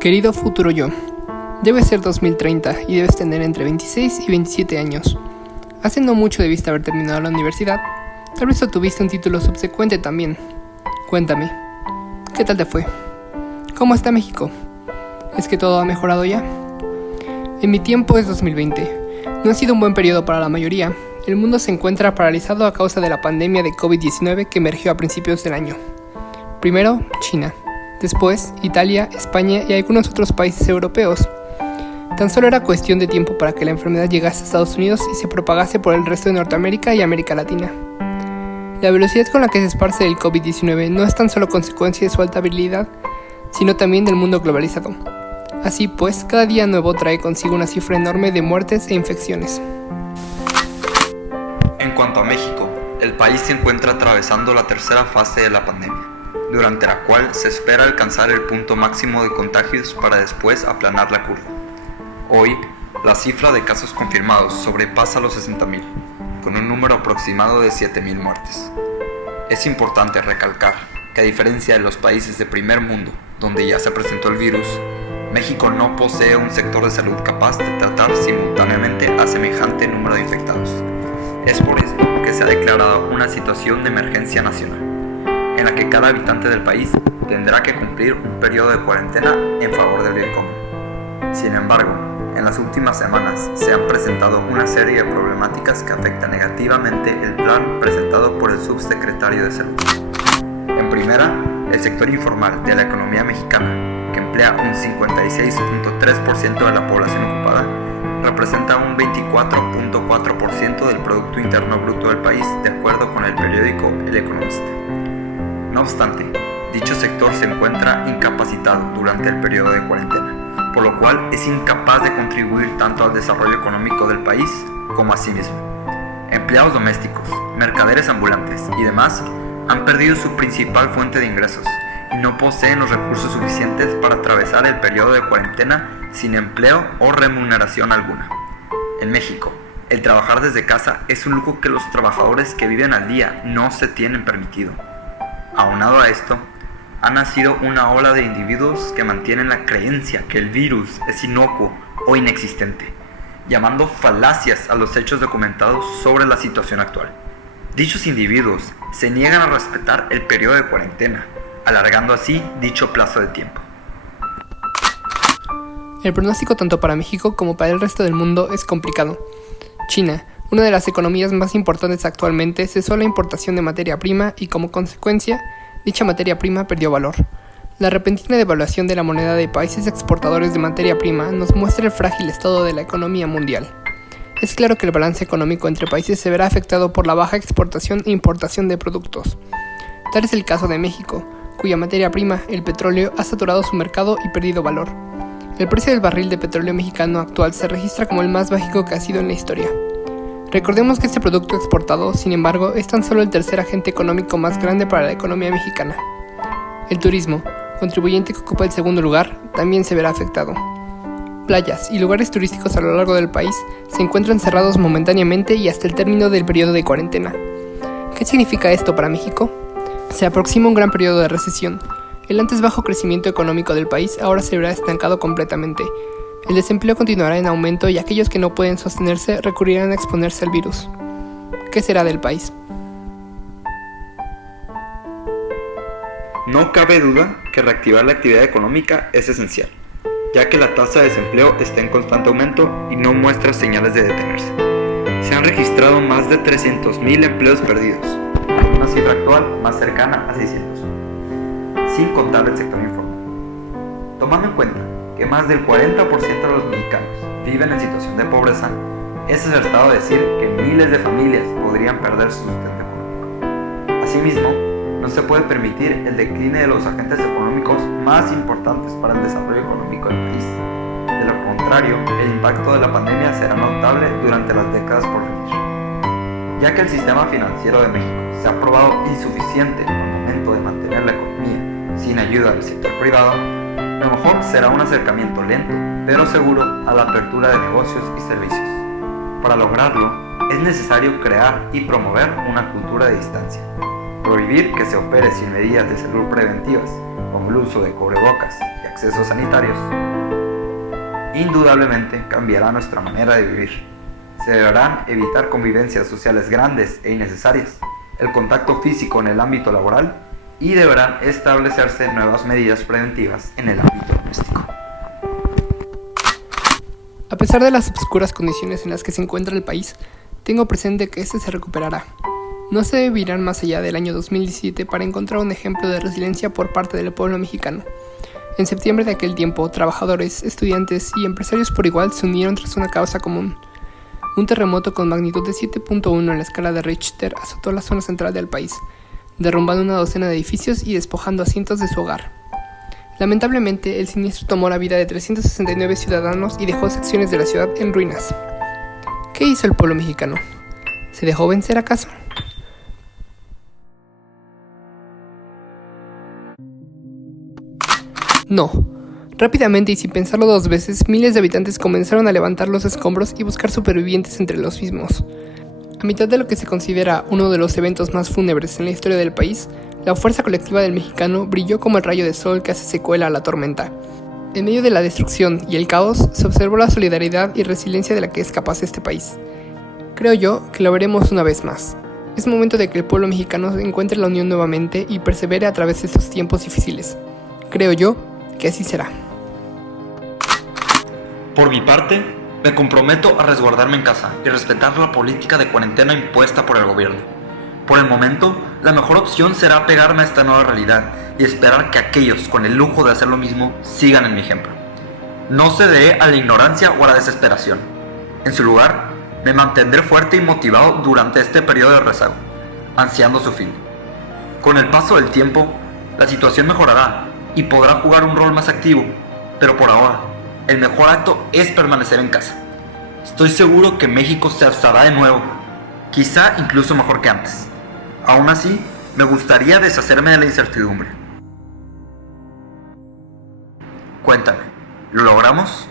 Querido futuro yo, debe ser 2030 y debes tener entre 26 y 27 años. Hace no mucho debiste haber terminado la universidad, tal vez obtuviste un título subsecuente también. Cuéntame, ¿qué tal te fue? ¿Cómo está México? ¿Es que todo ha mejorado ya? En mi tiempo es 2020. No ha sido un buen periodo para la mayoría. El mundo se encuentra paralizado a causa de la pandemia de COVID-19 que emergió a principios del año. Primero, China. Después, Italia, España y algunos otros países europeos. Tan solo era cuestión de tiempo para que la enfermedad llegase a Estados Unidos y se propagase por el resto de Norteamérica y América Latina. La velocidad con la que se esparce el COVID-19 no es tan solo consecuencia de su alta habilidad, sino también del mundo globalizado. Así pues, cada día nuevo trae consigo una cifra enorme de muertes e infecciones. En cuanto a México, el país se encuentra atravesando la tercera fase de la pandemia, durante la cual se espera alcanzar el punto máximo de contagios para después aplanar la curva. Hoy, la cifra de casos confirmados sobrepasa los 60.000, con un número aproximado de 7.000 muertes. Es importante recalcar que a diferencia de los países de primer mundo, donde ya se presentó el virus, México no posee un sector de salud capaz de tratar simultáneamente a semejante número de infectados. Es por esto que se ha declarado una situación de emergencia nacional, en la que cada habitante del país tendrá que cumplir un periodo de cuarentena en favor del bien común. Sin embargo, en las últimas semanas se han presentado una serie de problemáticas que afectan negativamente el plan presentado por el subsecretario de Salud. En primera, el sector informal de la economía mexicana, que emplea un 56.3% de la población ocupada, representa un 24.4% del Producto Interno Bruto del país, de acuerdo con el periódico El Economista. No obstante, dicho sector se encuentra incapacitado durante el periodo de cuarentena, por lo cual es incapaz de contribuir tanto al desarrollo económico del país como a sí mismo. Empleados domésticos, mercaderes ambulantes y demás han perdido su principal fuente de ingresos y no poseen los recursos suficientes para atravesar el periodo de cuarentena sin empleo o remuneración alguna. En México, el trabajar desde casa es un lujo que los trabajadores que viven al día no se tienen permitido. Aunado a esto, ha nacido una ola de individuos que mantienen la creencia que el virus es inocuo o inexistente, llamando falacias a los hechos documentados sobre la situación actual. Dichos individuos se niegan a respetar el periodo de cuarentena, alargando así dicho plazo de tiempo. El pronóstico tanto para México como para el resto del mundo es complicado. China, una de las economías más importantes actualmente, cesó la importación de materia prima y como consecuencia, dicha materia prima perdió valor. La repentina devaluación de la moneda de países exportadores de materia prima nos muestra el frágil estado de la economía mundial. Es claro que el balance económico entre países se verá afectado por la baja exportación e importación de productos. Tal es el caso de México, cuya materia prima, el petróleo, ha saturado su mercado y perdido valor. El precio del barril de petróleo mexicano actual se registra como el más bajo que ha sido en la historia. Recordemos que este producto exportado, sin embargo, es tan solo el tercer agente económico más grande para la economía mexicana. El turismo, contribuyente que ocupa el segundo lugar, también se verá afectado. Playas y lugares turísticos a lo largo del país se encuentran cerrados momentáneamente y hasta el término del periodo de cuarentena. ¿Qué significa esto para México? Se aproxima un gran periodo de recesión. El antes bajo crecimiento económico del país ahora se verá estancado completamente. El desempleo continuará en aumento y aquellos que no pueden sostenerse recurrirán a exponerse al virus. ¿Qué será del país? No cabe duda que reactivar la actividad económica es esencial, ya que la tasa de desempleo está en constante aumento y no muestra señales de detenerse. Se han registrado más de 300.000 empleos perdidos, una cifra actual más cercana a 600, sin contar el sector informal. Tomando en cuenta que más del 40% de los mexicanos viven en situación de pobreza, es acertado decir que miles de familias podrían perder su sustento económico. Asimismo, no se puede permitir el decline de los agentes económicos más importantes para el desarrollo económico del país. De lo contrario, el impacto de la pandemia será notable durante las décadas por venir. Ya que el sistema financiero de México se ha probado insuficiente al momento de mantener la economía sin ayuda del sector privado, lo mejor será un acercamiento lento, pero seguro a la apertura de negocios y servicios. Para lograrlo, es necesario crear y promover una cultura de distancia. Prohibir que se opere sin medidas de salud preventivas, como el uso de cubrebocas y accesos sanitarios. Indudablemente cambiará nuestra manera de vivir. Se deberán evitar convivencias sociales grandes e innecesarias, el contacto físico en el ámbito laboral y deberán establecerse nuevas medidas preventivas en el ámbito doméstico. A pesar de las obscuras condiciones en las que se encuentra el país, tengo presente que este se recuperará. No se debe mirar más allá del año 2017 para encontrar un ejemplo de resiliencia por parte del pueblo mexicano. En septiembre de aquel tiempo, trabajadores, estudiantes y empresarios por igual se unieron tras una causa común. Un terremoto con magnitud de 7.1 en la escala de Richter azotó la zona central del país, derrumbando una docena de edificios y despojando a cientos de su hogar. Lamentablemente, el siniestro tomó la vida de 369 ciudadanos y dejó secciones de la ciudad en ruinas. ¿Qué hizo el pueblo mexicano? ¿Se dejó vencer acaso? No. Rápidamente y sin pensarlo dos veces, miles de habitantes comenzaron a levantar los escombros y buscar supervivientes entre los mismos. A mitad de lo que se considera uno de los eventos más fúnebres en la historia del país, la fuerza colectiva del mexicano brilló como el rayo de sol que hace secuela a la tormenta. En medio de la destrucción y el caos, se observó la solidaridad y resiliencia de la que es capaz este país. Creo yo que lo veremos una vez más. Es momento de que el pueblo mexicano encuentre la unión nuevamente y persevere a través de estos tiempos difíciles. Creo yo que así será. Por mi parte, me comprometo a resguardarme en casa y respetar la política de cuarentena impuesta por el gobierno. Por el momento, la mejor opción será apegarme a esta nueva realidad y esperar que aquellos con el lujo de hacer lo mismo sigan en mi ejemplo. No cederé a la ignorancia o a la desesperación. En su lugar, me mantendré fuerte y motivado durante este periodo de rezago, ansiando su fin. Con el paso del tiempo, la situación mejorará y podrá jugar un rol más activo, pero por ahora, el mejor acto es permanecer en casa. Estoy seguro que México se alzará de nuevo, quizá incluso mejor que antes. Aún así, me gustaría deshacerme de la incertidumbre. Cuéntame, ¿lo logramos?